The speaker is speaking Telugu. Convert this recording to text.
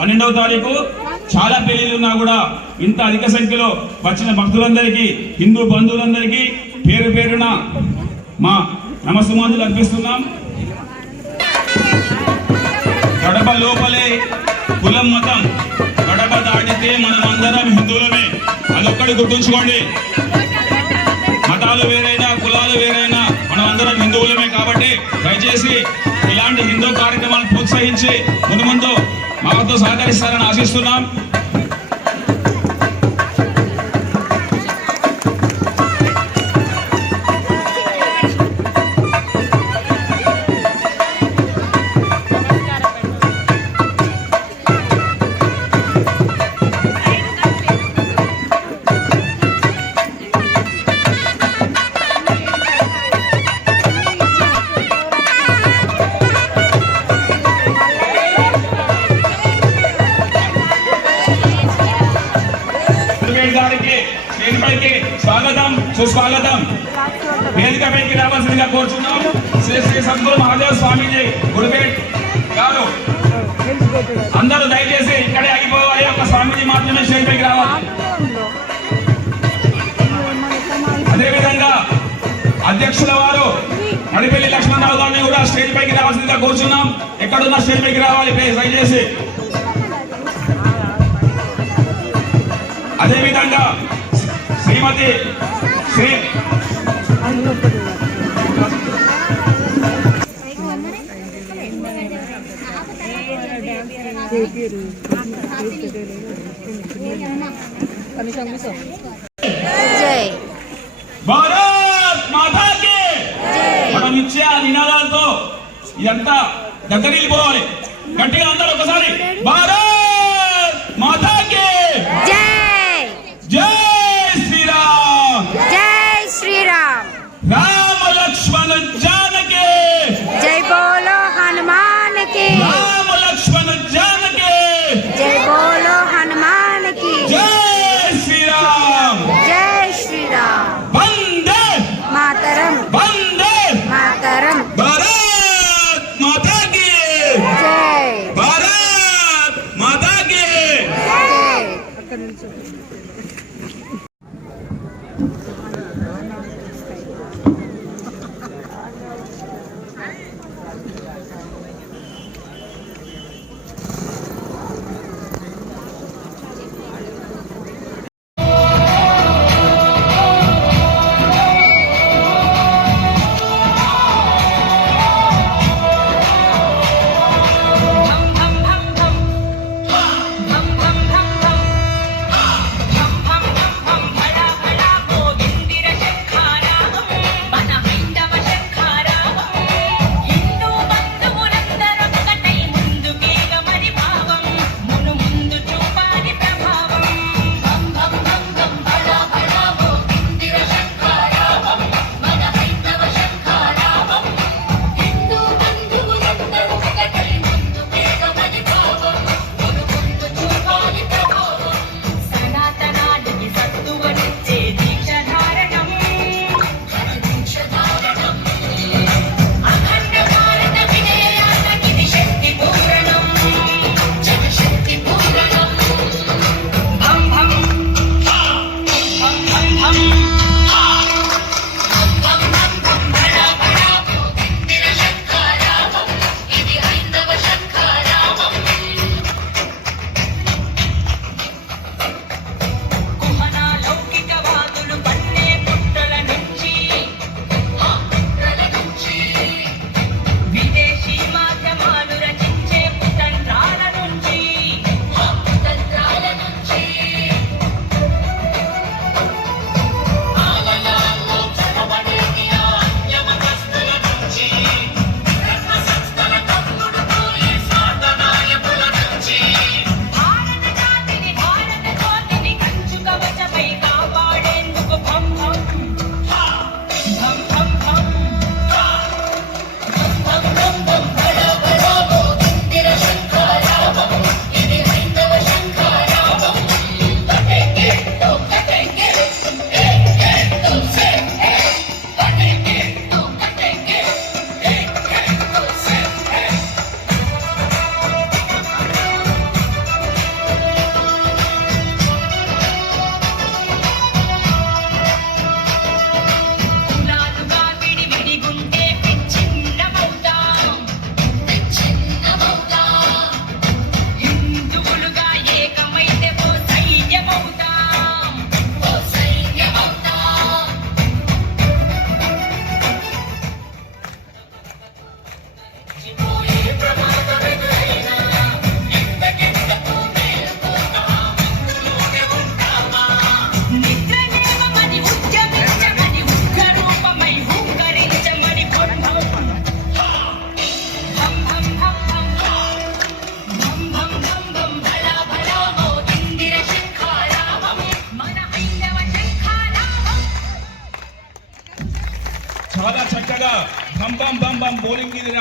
12వ తారీఖు చాలా పెళ్లిళ్ళు ఉన్నా కూడా ఇంత అధిక సంఖ్యలో వచ్చిన భక్తులందరికీ, హిందూ బంధువులందరికీ పేరు పేరున మా నమస్సుమాంజులు అర్పిస్తున్నాం. గడప లోపలే కులం మతం, గడప దాటితే మనం అందరం హిందువులమే. అదొక్కడి గుర్తుంచుకోండి. మతాలు వేరైనా కులాలు వేరైనా మనం అందరం హిందువులమే. కాబట్టి దయచేసి ఇలాంటి హిందూ కార్యక్రమాలను ప్రోత్సహించి ముందు మాతో సహకరిస్తారని ఆశిస్తున్నాం. స్వాగతం, సుస్వాగతం. వేదికపైకి రావాల్సిందిగా కోరుచున్నాం. శ్రీ శ్రీ సద్గురు మహాదేవ స్వామీజీ గురుపేట్ గారు. అందరూ దయచేసి ఇక్కడే ఆగిపోవాలి. ఒక స్వామీజీ మాత్రమే స్టేజ్ పైకి రావాలి. అదేవిధంగా అధ్యక్షుల వారు మడిపల్లి లక్ష్మణరావు గారిని కూడా స్టేజ్ పైకి రావాల్సిందిగా కోరుచున్నాం. ఎక్కడున్నా స్టేజ్ పైకి రావాలి దయచేసి. అదేవిధంగా శ్రీమతి శ్రీ భారత్ మాతాకి మనం ఇచ్చే ఆ నినాదాలతో ఇదంతా దగ్గరిల్లిపోవాలి. గట్టిగా అందరూ ఒకసారి భారత్ మాతాకి राम लक्ष्मण जानकी जय बोलो हनुमान की। राम लक्ष्मण जानकी जय बोलो हनुमान की। जय श्री राम। जय श्री राम। वंदे मातरम। वंदे मातरम। भारत माता की जय। भारत లాగా బం బం బం బం బౌలింగ్ ఇది